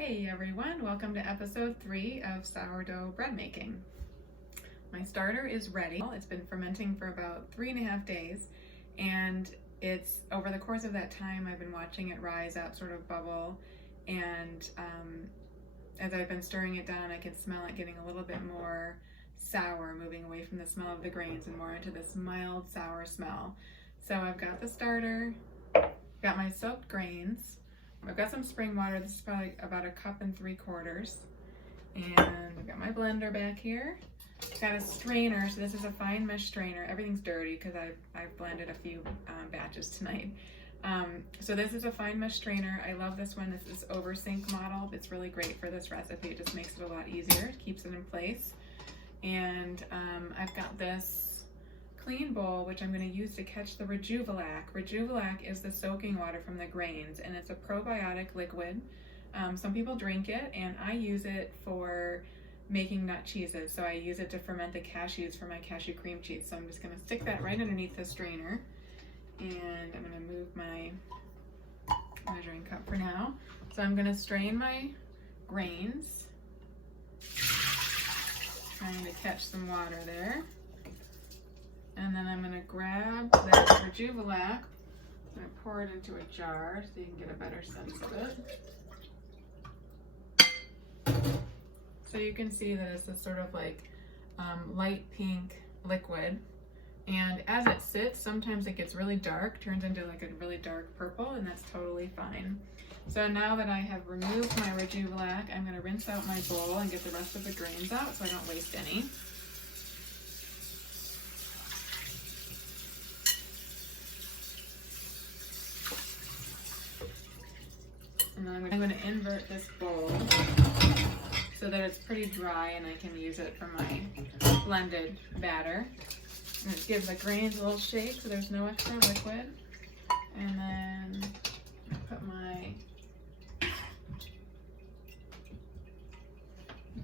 Hey everyone, welcome to episode 3 of sourdough bread making. My starter is ready. It's been fermenting for about 3.5 days, and it's over the course of that time I've been watching it rise up, sort of bubble, and as I've been stirring it down, I can smell it getting a little bit more sour, moving away from the smell of the grains and more into this mild sour smell. So I've got the starter, got my soaked grains, I've got some spring water. This is probably about 1.75 cups. And I've got my blender back here. I've got a strainer, so this is a fine mesh strainer. Everything's dirty because I've blended a few batches tonight. So this is a fine mesh strainer. I love this one. This is OverSync model. It's really great for this recipe. It just makes it a lot easier. It keeps it in place. And I've got this clean bowl, which I'm going to use to catch the Rejuvelac. Rejuvelac is the soaking water from the grains, and it's a probiotic liquid. Some people drink it, and I use it for making nut cheeses. So I use it to ferment the cashews for my cashew cream cheese. So I'm just going to stick that right underneath the strainer, and I'm going to move my measuring cup for now. So I'm going to strain my grains, trying to catch some water there. And then I'm going to grab that Rejuvelac. I'm going to pour it into a jar so you can get a better sense of it. So you can see that it's this sort of like light pink liquid. And as it sits, sometimes it gets really dark, turns into like a really dark purple, and that's totally fine. So now that I have removed my Rejuvelac, I'm going to rinse out my bowl and get the rest of the grains out so I don't waste any. And then I'm going to invert this bowl so that it's pretty dry and I can use it for my blended batter. And it gives the grains a little shake so there's no extra liquid. And then I put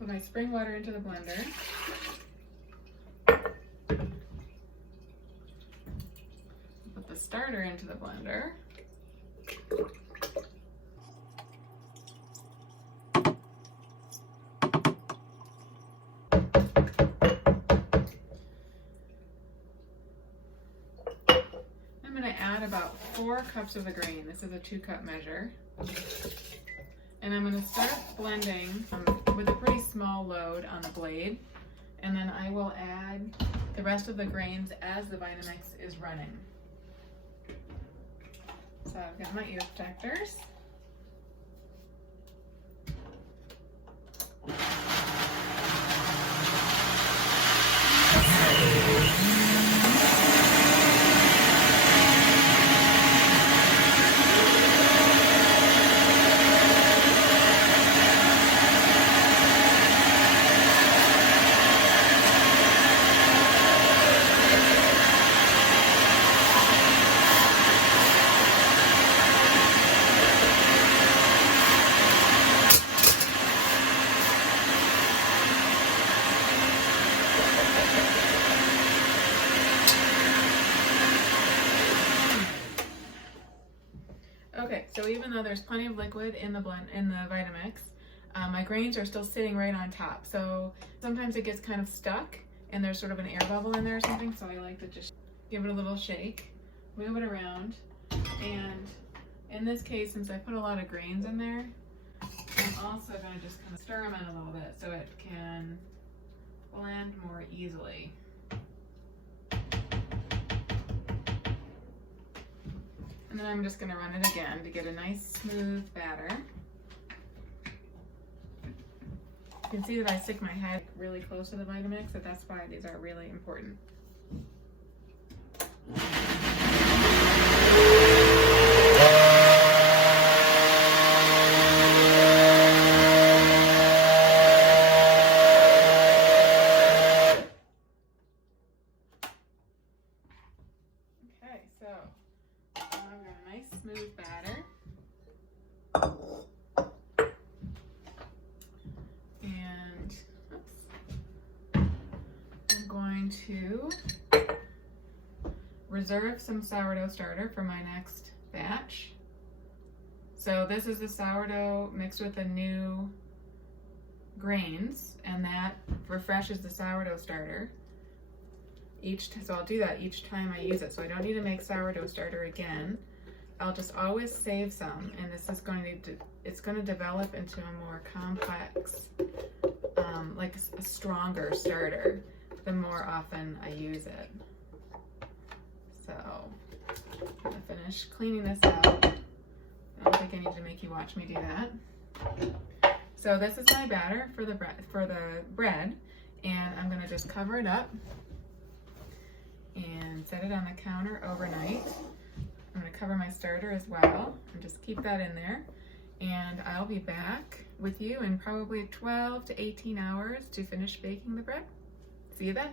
my spring water into the blender. Put the starter into the blender. Add about 4 cups of the grain. This is a 2-cup measure. And I'm going to start blending with a pretty small load on the blade. And then I will add the rest of the grains as the Vitamix is running. So I've got my ear protectors. Okay, so even though there's plenty of liquid in the Vitamix, my grains are still sitting right on top. So sometimes it gets kind of stuck and there's sort of an air bubble in there or something. So I like to just give it a little shake, move it around. And in this case, since I put a lot of grains in there, I'm also going to just kind of stir them in a little bit so it can blend more easily. And then I'm just going to run it again to get a nice smooth batter. You can see that I stick my head really close to the Vitamix, so that's why these are really important. Okay, so I've got a nice smooth batter. And I'm going to reserve some sourdough starter for my next batch. So this is the sourdough mixed with the new grains, and that refreshes the sourdough starter. So I'll do that each time I use it, so I don't need to make sourdough starter again. I'll just always save some, and this is it's going to develop into a more complex, like a stronger starter the more often I use it. So I'm going to finish cleaning this up. I don't think I need to make you watch me do that. So this is my batter for the bread, and I'm going to just cover it up and set it on the counter overnight. I'm going to cover my starter as well and just keep that in there. And I'll be back with you in probably 12 to 18 hours to finish baking the bread. See you then.